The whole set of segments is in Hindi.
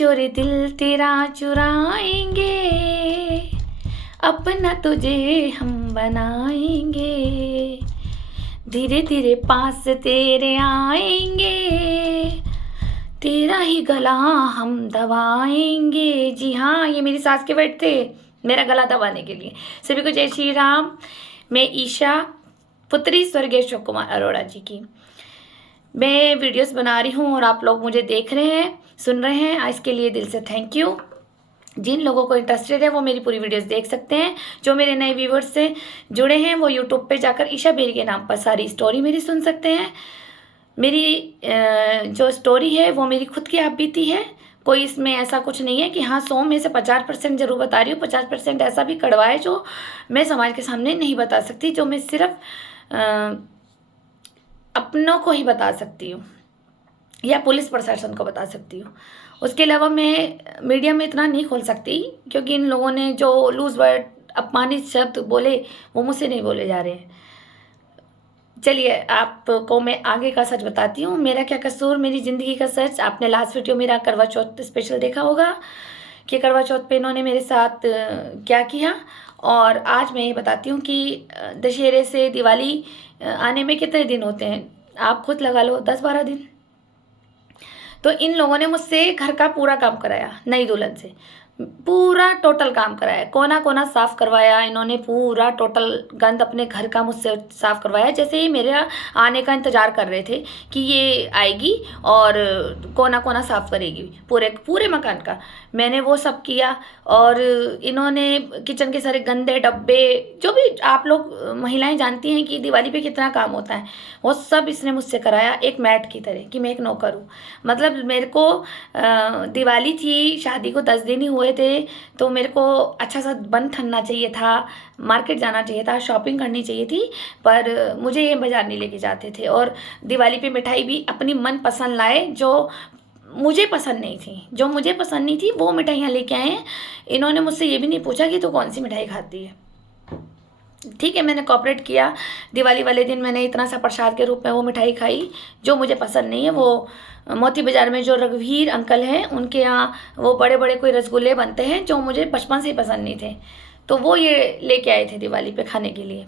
चोरी दिल तेरा चुराएंगे, अपना तुझे हम बनाएंगे, धीरे धीरे पास तेरे आएंगे, तेरा ही गला हम दबाएंगे। जी हाँ, ये मेरी सास के वर्ड थे मेरा गला दबाने के लिए। सभी को जय श्री राम। मैं ईशा, पुत्री स्वर्गीय अशोक कुमार अरोड़ा जी की मैं वीडियोस बना रही हूँ और आप लोग मुझे देख रहे हैं, सुन रहे हैं, इसके लिए दिल से थैंक यू। जिन लोगों को इंटरेस्टेड है वो मेरी पूरी वीडियोस देख सकते हैं। जो मेरे नए व्यूवर्स से जुड़े हैं वो यूट्यूब पे जाकर ईशा बेरी के नाम पर सारी स्टोरी मेरी सुन सकते हैं। मेरी जो स्टोरी है वो मेरी खुद की आप बीती है। कोई इसमें ऐसा कुछ नहीं है कि हाँ 100 में से 50% जरूर बता रही हूँ। 50% ऐसा भी कड़वा है जो मैं समाज के सामने नहीं बता सकती, जो मैं सिर्फ अपनों को ही बता सकती हूँ या पुलिस प्रशासन को बता सकती हूँ। उसके अलावा मैं मीडिया में इतना नहीं खोल सकती क्योंकि इन लोगों ने जो लूज वर्ड, अपमानित शब्द बोले वो मुझसे नहीं बोले जा रहे हैं। चलिए आपको मैं आगे का सच बताती हूँ। मेरा क्या कसूर, मेरी ज़िंदगी का सच। आपने लास्ट वीडियो मेरा करवा चौथ स्पेशल देखा होगा कि करवा चौथ पे इन्होंने मेरे साथ क्या किया। और आज मैं ये बताती हूँ कि दशहरे से दिवाली आने में कितने दिन होते हैं, आप खुद लगा लो 10-12 दिन। तो इन लोगों ने मुझसे घर का पूरा काम कराया, नई दुल्हन से पूरा टोटल काम कराया, कोना कोना साफ करवाया इन्होंने, पूरा टोटल गंद अपने घर का मुझसे साफ करवाया। जैसे ही मेरे आने का इंतज़ार कर रहे थे कि ये आएगी और कोना कोना साफ करेगी पूरे पूरे मकान का, मैंने वो सब किया। और इन्होंने किचन के सारे गंदे डब्बे, जो भी आप लोग महिलाएं जानती हैं कि दिवाली पे कितना काम होता है, वो सब इसने मुझसे कराया एक मैट की तरह कि मैं एक नौकर हूँ। मतलब मेरे को दिवाली थी, शादी को 10 दिन ही हुए थे, तो मेरे को अच्छा सा बन ठनना चाहिए था, मार्केट जाना चाहिए था, शॉपिंग करनी चाहिए थी, पर मुझे ये बाज़ार नहीं लेके जाते थे। और दिवाली पे मिठाई भी अपनी मन पसंद लाए, जो मुझे पसंद नहीं थी, जो मुझे पसंद नहीं थी वो मिठाइयाँ लेके आए हैं। इन्होंने मुझसे ये भी नहीं पूछा कि तू कौन सी मिठाई खाती है। ठीक है, मैंने कॉपरेट किया। दिवाली वाले दिन मैंने इतना सा प्रसाद के रूप में वो मिठाई खाई जो मुझे पसंद नहीं है। वो मोती बाज़ार में जो रघुवीर अंकल हैं उनके यहाँ वो बड़े बड़े कोई रसगुल्ले बनते हैं जो मुझे बचपन से ही पसंद नहीं थे, तो वो ये लेके आए थे दिवाली पे खाने के लिए।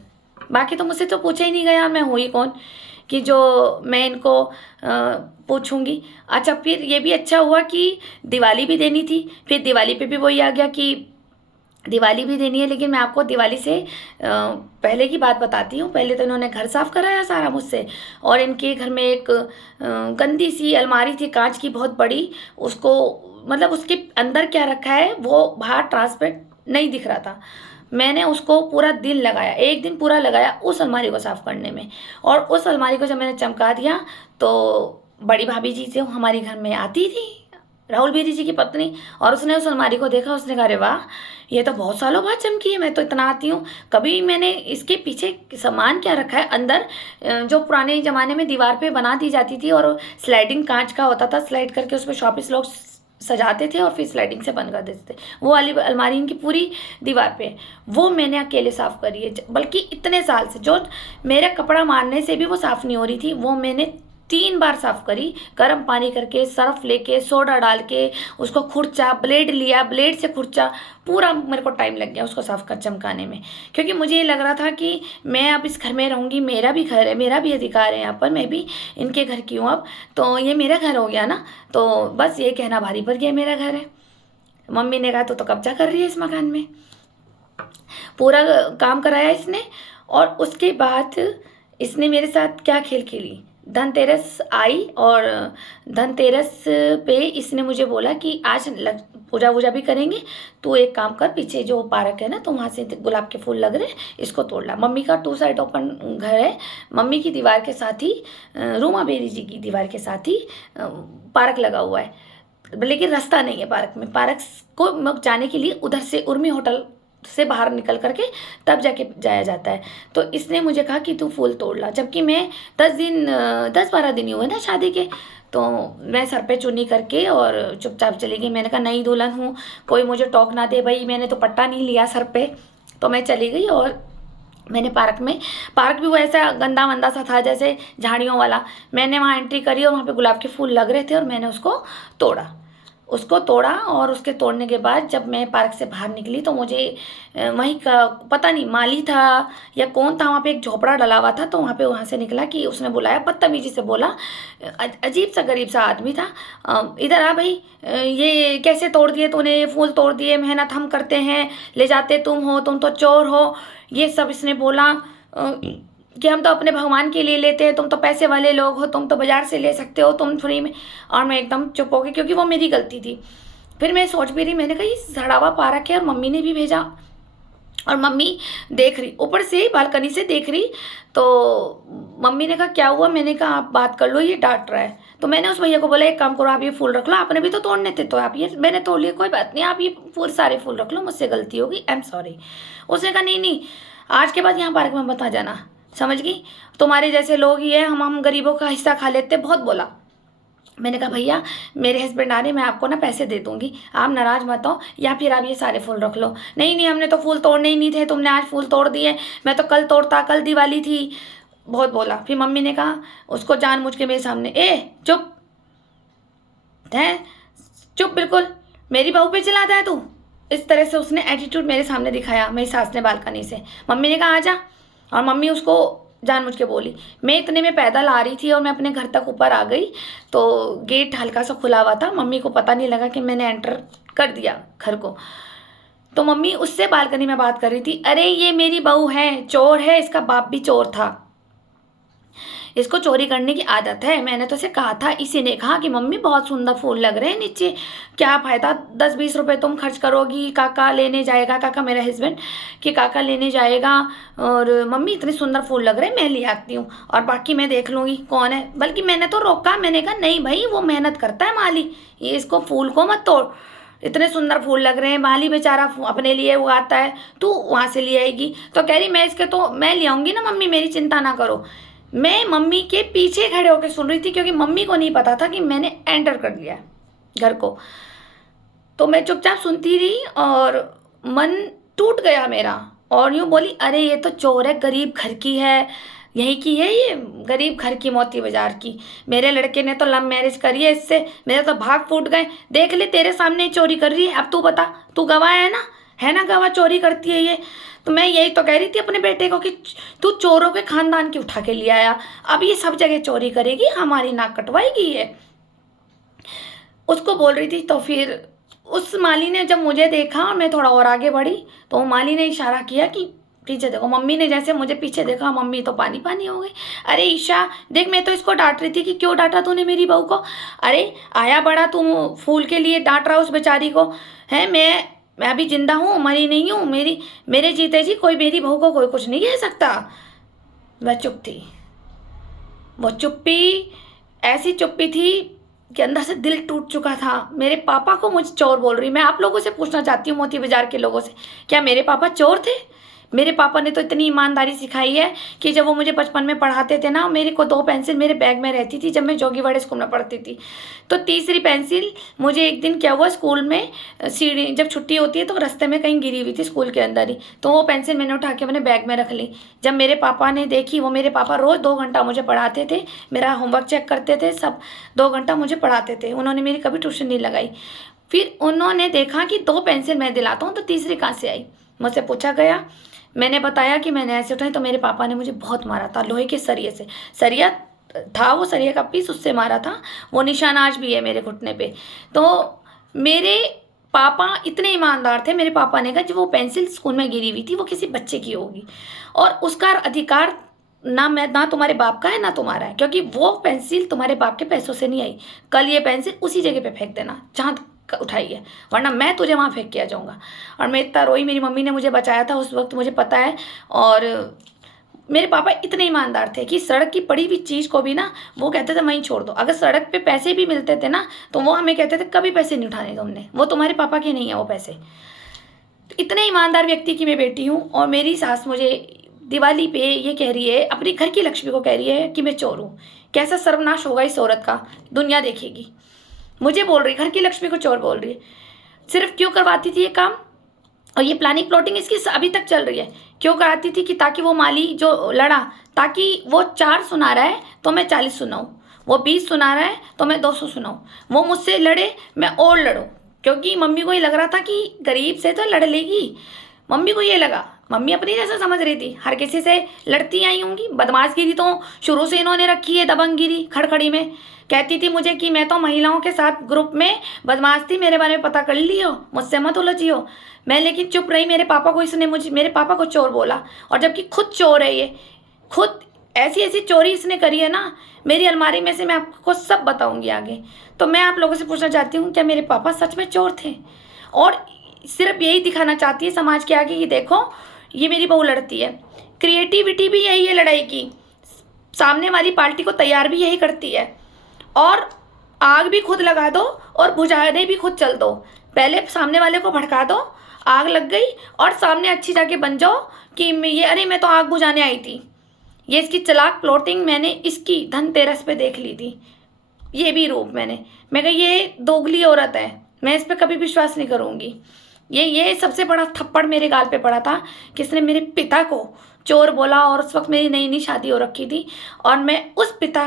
बाकी तो मुझसे तो पूछा ही नहीं गया, मैं हूँ ही कौन कि जो मैं इनको पूछूंगी। अच्छा, फिर ये भी अच्छा हुआ कि दिवाली भी देनी थी, फिर दिवाली पे भी वही आ गया कि दिवाली भी देनी है। लेकिन मैं आपको दिवाली से पहले की बात बताती हूँ। पहले तो इन्होंने घर साफ़ कराया सारा मुझसे, और इनके घर में एक गंदी सी अलमारी थी कांच की बहुत बड़ी, उसको मतलब उसके अंदर क्या रखा है वो बाहर ट्रांसपेरेंट नहीं दिख रहा था। मैंने उसको पूरा दिन लगाया, एक दिन पूरा लगाया उस अलमारी को साफ़ करने में। और उस अलमारी को जब मैंने चमका दिया तो बड़ी भाभी जी जो हमारे घर में आती थी, राहुल बेरी जी की पत्नी, और उसने उस अलमारी को देखा, उसने कहा अरे वाह ये तो बहुत सालों बाद चमकी है, मैं तो इतना आती हूँ कभी मैंने इसके पीछे सामान क्या रखा है अंदर। जो पुराने ज़माने में दीवार पे बना दी जाती थी और स्लाइडिंग कांच का होता था, स्लाइड करके उसमें शॉपीस लोग सजाते थे और फिर स्लाइडिंग से बंद कर देते थे, वो वाली अलमारी इनकी पूरी दीवार पे, वो मैंने अकेले साफ़ करी है। बल्कि इतने साल से जो मेरा कपड़ा मारने से भी वो साफ़ नहीं हो रही थी, वो मैंने 3 बार साफ़ करी, गर्म पानी करके, सर्फ लेके, सोडा डाल के, उसको खुरचा, ब्लेड लिया, ब्लेड से खुरचा, पूरा मेरे को टाइम लग गया उसको साफ़ कर चमकाने में। क्योंकि मुझे ये लग रहा था कि मैं अब इस घर में रहूँगी, मेरा भी घर है, मेरा भी अधिकार है यहाँ पर, मैं भी इनके घर की हूँ अब, तो ये मेरा घर हो गया ना, तो बस ये कहना भारी पड़ गया मेरा घर है। मम्मी ने कहा तो कब्जा कर रही है इस मकान में। पूरा काम कराया इसने। और उसके बाद इसने मेरे साथ क्या खेल खेली, धनतेरस आई और धनतेरस पे इसने मुझे बोला कि आज पूजा वूजा भी करेंगे, तो एक काम कर, पीछे जो पार्क है ना तो वहाँ से गुलाब के फूल लग रहे हैं, इसको तोड़ ला। मम्मी का 2 साइड ओपन घर है, मम्मी की दीवार के साथ ही रूमा बेरी जी की दीवार के साथ ही पार्क लगा हुआ है, लेकिन रास्ता नहीं है पार्क में। पार्क को जाने के लिए उधर से उर्मी होटल से बाहर निकल करके तब जाके जाया जाता है। तो इसने मुझे कहा कि तू फूल तोड़ ला, जबकि मैं 10-12 दिन ही हुए ना शादी के, तो मैं सर पे चुन्नी करके और चुपचाप चली गई। मैंने कहा नई दुल्हन हूँ, कोई मुझे टोक ना दे भाई, मैंने तो पट्टा नहीं लिया सर पे, तो मैं चली गई। और मैंने पार्क भी वो ऐसा गंदा वंदा सा था जैसे झाड़ियों वाला, मैंने वहाँ एंट्री करी और वहाँ पे गुलाब के फूल लग रहे थे और मैंने उसको तोड़ा। उसको तोड़ा और उसके तोड़ने के बाद जब मैं पार्क से बाहर निकली तो मुझे वहीं का पता नहीं माली था या कौन था, वहाँ पे एक झोपड़ा डला हुआ था, तो वहाँ से निकला कि उसने बुलाया, बदतमीजी से बोला। अजीब सा गरीब सा आदमी था। इधर आ भाई, ये कैसे तोड़ दिए तूने, ये फूल तोड़ दिए, मेहनत हम करते हैं, ले जाते तुम हो, तुम तो चोर हो, ये सब इसने बोला। कि हम तो अपने भगवान के लिए लेते हैं, तुम तो पैसे वाले लोग हो, तुम तो बाजार से ले सकते हो, तुम फ्री में। और मैं एकदम चुप हो गई क्योंकि वो मेरी गलती थी। फिर मैं सोच भी रही, मैंने कहा ये सड़ावा पार्क है और मम्मी ने भी भेजा, और मम्मी देख रही ऊपर से बालकनी से देख रही। तो मम्मी ने कहा क्या हुआ, मैंने कहा आप बात कर लो, ये डांट रहा है। तो मैंने उस भैया को बोला एक काम करो, आप ये फूल रख लो, आपने भी तो तोड़ने थे, तो आप ये, मैंने तोड़ लिए, कोई बात नहीं, आप ये फूल सारे फूल रख लो, मुझसे गलती होगी, आई एम सॉरी। उसने कहा नहीं नहीं, आज के बाद यहाँ पार्क में मत आ जाना, समझ गई, तुम्हारे जैसे लोग ही है, हम गरीबों का हिस्सा खा लेते, बहुत बोला। मैंने कहा भैया मेरे हस्बैंड आ रहे, मैं आपको ना पैसे दे दूंगी, आप नाराज मत हो, या फिर आप ये सारे फूल रख लो। नहीं नहीं, हमने तो फूल तोड़ने ही नहीं थे, तुमने आज फूल तोड़ दिए, मैं तो कल तोड़ता, कल दिवाली थी, बहुत बोला। फिर मम्मी ने कहा उसको जानबूझ के मेरे सामने, ए चुप है, चुप बिल्कुल, मेरी बहू पे चिल्लाता है तू, इस तरह से उसने एटीट्यूड मेरे सामने दिखाया, मेरी सास ने बालकनी से। मम्मी ने कहा आजा, और मम्मी उसको जानबूझ के बोली। मैं इतने में पैदल आ रही थी और मैं अपने घर तक ऊपर आ गई, तो गेट हल्का सा खुला हुआ था, मम्मी को पता नहीं लगा कि मैंने एंटर कर दिया घर को। तो मम्मी उससे बालकनी में बात कर रही थी, अरे ये मेरी बहू है, चोर है, इसका बाप भी चोर था, इसको चोरी करने की आदत है, मैंने तो इसे कहा था। इसी ने कहा कि मम्मी बहुत सुंदर फूल लग रहे हैं नीचे, क्या फ़ायदा 10-20 रुपए तुम खर्च करोगी, काका लेने जाएगा, काका मेरा हस्बैंड, कि काका लेने जाएगा, और मम्मी इतने सुंदर फूल लग रहे हैं, मैं ले आती हूँ, और बाकी मैं देख लूँगी कौन है। बल्कि मैंने तो रोका, मैंने कहा नहीं भाई, वो मेहनत करता है माली, ये इसको फूल को मत तोड़, इतने सुंदर फूल लग रहे हैं, माली बेचारा अपने लिए उगाता है, तू वहाँ से ले आएगी। तो कह रही मैं इसके तो मैं ले आऊँगी ना मम्मी, मेरी चिंता ना करो। मैं मम्मी के पीछे खड़े होकर सुन रही थी क्योंकि मम्मी को नहीं पता था कि मैंने एंटर कर लिया घर को। तो मैं चुपचाप सुनती रही और मन टूट गया मेरा, और यूँ बोली अरे ये तो चोर है, गरीब घर की है, यहीं की है ये, गरीब घर की, मोती बाजार की। मेरे लड़के ने तो लव मैरिज करी है इससे, मेरे तो भाग फूट गए, देख ले तेरे सामने चोरी कर रही है, अब तू बता, तू गवाह है ना गवाह, चोरी करती है ये। तो मैं यही तो कह रही थी अपने बेटे को कि तू चोरों के खानदान की उठा के ले आया, अब ये सब जगह चोरी करेगी, हमारी नाक कटवाएगी ये, उसको बोल रही थी। तो फिर उस माली ने जब मुझे देखा और मैं थोड़ा और आगे बढ़ी, तो माली ने इशारा किया कि पीछे देखो। मम्मी ने जैसे मुझे पीछे देखा, मम्मी तो पानी पानी हो गई। अरे ईशा देख, मैं तो इसको डांट रही थी कि क्यों डांटा तूने मेरी बहू को, अरे आया बड़ा तुम फूल के लिए डांट रहा उस बेचारी को, है मैं अभी जिंदा हूँ, मरी नहीं हूँ, मेरे जीते जी कोई मेरी बहू को कोई कुछ नहीं कह सकता। वह चुप थी, वो चुप्पी ऐसी चुप्पी थी कि अंदर से दिल टूट चुका था। मेरे पापा को मुझे चोर बोल रही। मैं आप लोगों से पूछना चाहती हूँ, मोती बाजार के लोगों से, क्या मेरे पापा चोर थे? मेरे पापा ने तो इतनी ईमानदारी सिखाई है कि जब वो मुझे बचपन में पढ़ाते थे ना, मेरे को 2 पेंसिल मेरे बैग में रहती थी जब मैं जोगीवाड़े स्कूल में पढ़ती थी। तो तीसरी पेंसिल मुझे एक दिन क्या हुआ, स्कूल में सीढ़ी जब छुट्टी होती है तो रास्ते में कहीं गिरी हुई थी स्कूल के अंदर ही, तो वो पेंसिल मैंने उठा के अपने बैग में रख ली। जब मेरे पापा ने देखी, वो मेरे पापा रोज़ 2 घंटा मुझे पढ़ाते थे, मेरा होमवर्क चेक करते थे, सब 2 घंटा मुझे पढ़ाते थे, उन्होंने मेरी कभी ट्यूशन नहीं लगाई। फिर उन्होंने देखा कि 2 पेंसिल मैं दिलाता हूँ तो तीसरी कहाँ से आई, मुझसे पूछा गया। मैंने बताया कि मैंने ऐसे उठाई, तो मेरे पापा ने मुझे बहुत मारा था, लोहे के सरिये से, सरिया था वो सरिया का पीस, उससे मारा था, वो निशान आज भी है मेरे घुटने पे। तो मेरे पापा इतने ईमानदार थे, मेरे पापा ने कहा जब वो पेंसिल स्कूल में गिरी हुई थी वो किसी बच्चे की होगी, और उसका अधिकार ना तुम्हारे बाप का है ना तुम्हारा है, क्योंकि वो पेंसिल तुम्हारे बाप के पैसों से नहीं आई। कल ये पेंसिल उसी जगह पे फेंक देना जहाँ उठाई है, वरना मैं तुझे वहाँ फेंक के आ जाऊँगा। और मैं इतना रोई, मेरी मम्मी ने मुझे बचाया था उस वक्त, मुझे पता है। और मेरे पापा इतने ईमानदार थे कि सड़क की पड़ी हुई चीज़ को भी ना वो कहते थे वहीं छोड़ दो। अगर सड़क पे पैसे भी मिलते थे ना तो वो हमें कहते थे कभी पैसे नहीं उठाने तुमने, वो तुम्हारे पापा के नहीं है वो पैसे। तो इतने ईमानदार व्यक्ति की मैं बेटी हूँ, और मेरी सास मुझे दिवाली पे ये कह रही है, अपनी घर की लक्ष्मी को कह रही है कि मैं चोर हूँ। कैसा सर्वनाश होगा इस औरत का, दुनिया देखेगी। मुझे बोल रही, घर की लक्ष्मी को चोर बोल रही है। सिर्फ क्यों करवाती थी ये काम, और ये प्लानिंग प्लॉटिंग इसकी अभी तक चल रही है। क्यों कराती थी कि ताकि वो माली जो लड़ा, ताकि वो 4 सुना रहा है तो मैं 40 सुनाऊँ, वो 20 सुना रहा है तो मैं 200 सुनाऊँ, वो मुझसे लड़े मैं और लड़ूँ, क्योंकि मम्मी को ये लग रहा था कि गरीब से तो लड़ लेगी। मम्मी को ये लगा, मम्मी अपनी जैसा समझ रही थी, हर किसी से लड़ती आई होंगी। बदमाशगिरी तो शुरू से इन्होंने रखी है, दबंगगिरी खड़खड़ी में। कहती थी मुझे कि मैं तो महिलाओं के साथ ग्रुप में बदमाश थी, मेरे बारे में पता कर लियो, मुझसे मत उलझियो। मैं लेकिन चुप रही। मेरे पापा को इसने मेरे पापा को चोर बोला, और जबकि खुद चोर है ये, खुद ऐसी ऐसी चोरी इसने करी है ना मेरी अलमारी में से, मैं आपको सब बताऊंगी आगे। तो मैं आप लोगों से पूछना चाहती हूँ, क्या मेरे पापा सच में चोर थे? और सिर्फ यही दिखाना चाहती है समाज के आगे कि देखो ये मेरी बहू लड़ती है। क्रिएटिविटी भी यही है लड़ाई की, सामने वाली पार्टी को तैयार भी यही करती है। और आग भी खुद लगा दो और बुझाने भी खुद चल दो। पहले सामने वाले को भड़का दो, आग लग गई, और सामने अच्छी जाके बन जाओ कि ये अरे मैं तो आग बुझाने आई थी। ये इसकी चालाक प्लॉटिंग मैंने इसकी धनतेरस पे देख ली थी। ये भी रूप मैं कहा ये दोगली औरत है, मैं इस पर कभी विश्वास नहीं करूँगी। ये सबसे बड़ा थप्पड़ मेरे गाल पे पड़ा था कि इसने मेरे पिता को चोर बोला, और उस वक्त मेरी नई नई शादी हो रखी थी, और मैं उस पिता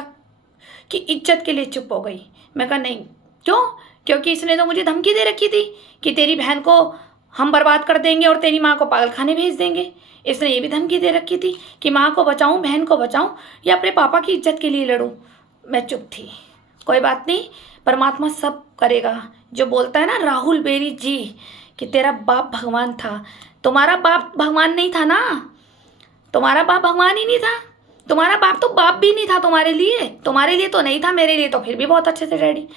की इज्जत के लिए चुप हो गई। मैं कहा नहीं, क्यों? क्योंकि इसने तो मुझे धमकी दे रखी थी कि तेरी बहन को हम बर्बाद कर देंगे और तेरी माँ को पागलखाने भेज देंगे। इसने ये भी धमकी दे रखी थी कि माँ को बचाऊं, बहन को बचाऊं, या अपने पापा की इज्जत के लिए लड़ूं। मैं चुप थी। कोई बात नहीं, परमात्मा सब करेगा। जो बोलता है ना राहुल बेरी जी कि तेरा बाप भगवान था, तुम्हारा बाप भगवान नहीं था ना, तुम्हारा बाप भगवान ही नहीं था। तुम्हारा बाप तो बाप भी नहीं था तुम्हारे लिए तो नहीं था, मेरे लिए तो फिर भी बहुत अच्छे थे डैडी।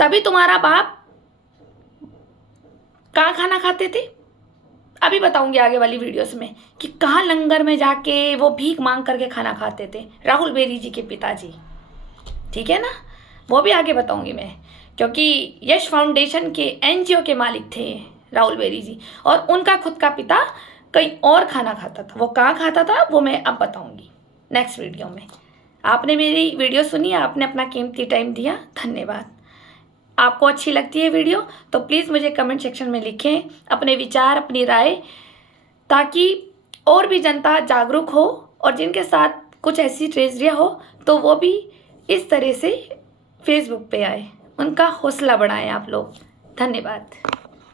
तभी तुम्हारा बाप कहाँ खाना खाते थे, अभी बताऊंगी आगे वाली वीडियोस में कि कहाँ लंगर में जाके वो भीख मांग करके खाना खाते थे, राहुल बेरी जी के पिताजी। ठीक है ना, वो भी आगे बताऊंगी मैं, क्योंकि यश फाउंडेशन के एनजीओ के मालिक थे राहुल बेरी जी, और उनका खुद का पिता कहीं और खाना खाता था। वो कहाँ खाता था वो मैं अब बताऊंगी नेक्स्ट वीडियो में। आपने मेरी वीडियो सुनी, आपने अपना कीमती टाइम दिया, धन्यवाद। आपको अच्छी लगती है वीडियो तो प्लीज़ मुझे कमेंट सेक्शन में लिखें अपने विचार, अपनी राय, ताकि और भी जनता जागरूक हो, और जिनके साथ कुछ ऐसी ट्रेजरियाँ हो तो वो भी इस तरह से फेसबुक पे आए, उनका हौसला बढ़ाएं आप लोग। धन्यवाद।